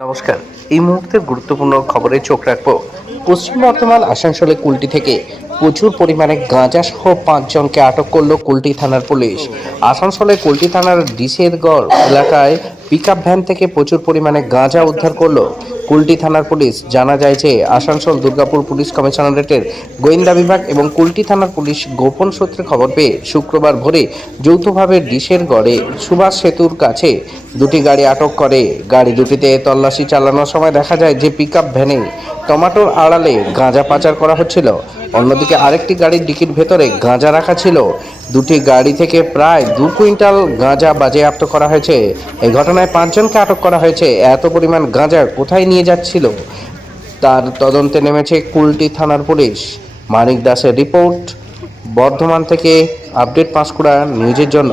নমস্কার। এই মুহূর্তের গুরুত্বপূর্ণ খবরে চোখ রাখব। পশ্চিম বর্ধমান আসানসোলে কুলটি থেকে প্রচুর পরিমাণে গাঁজা সহ পাঁচজনকে আটক করল কুলটি থানার পুলিশ। আসানসোলে কুলটি থানার ডিসেরগড় এলাকায় পিকআপ ভ্যান থেকে প্রচুর পরিমাণে গাঁজা উদ্ধার করল কুলটি থানার পুলিশ। জানা যায় যে আসানসোল দুর্গাপুর পুলিশ কমিশনারেটের গোয়েন্দা বিভাগ এবং কুলটি থানার পুলিশ গোপন সূত্রে খবর পেয়ে শুক্রবার ভোরে যৌথভাবে ডিশের গড়ে সুভাষ সেতুর কাছে দুটি গাড়ি আটক করে। গাড়ি দুটিতে তল্লাশি চালানোর সময় দেখা যায় যে পিকআপ ভ্যানে টমাটোর আড়ালে গাঁজা পাচার করা হচ্ছিল। অন্যদিকে আরেকটি গাড়ির ডিকির ভেতরে গাঁজা রাখা ছিল। দুটি গাড়ি থেকে প্রায় দু কুইন্টাল গাঁজা বাজেয়াপ্ত করা হয়েছে। এই ঘটনায় পাঁচজনকে আটক করা হয়েছে। এত পরিমাণ গাঁজা কোথায় নিয়ে যাচ্ছিল? তার তদন্তে নেমেছে কুলটি থানার পুলিশ। মানিক দাসের রিপোর্ট, বর্ধমান থেকে আপডেট পাঁশকুড়া নিউজের জন্য।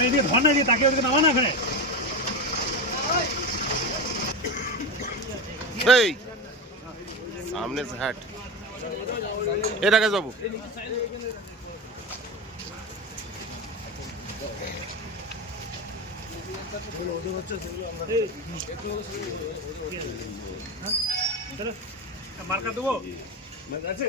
আরে এদিকে ধর না তাকে ওদিকে না এখানে। এই সামনে হাট এটাকে যাব। হ্যাঁ? মার্কা দেবো। আছে?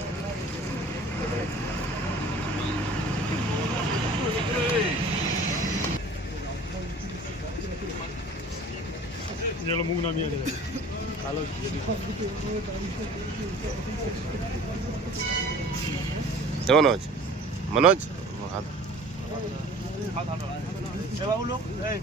চলো মুখ নামিয়ে দেবে। মনোজ মনোজ? লোক এই।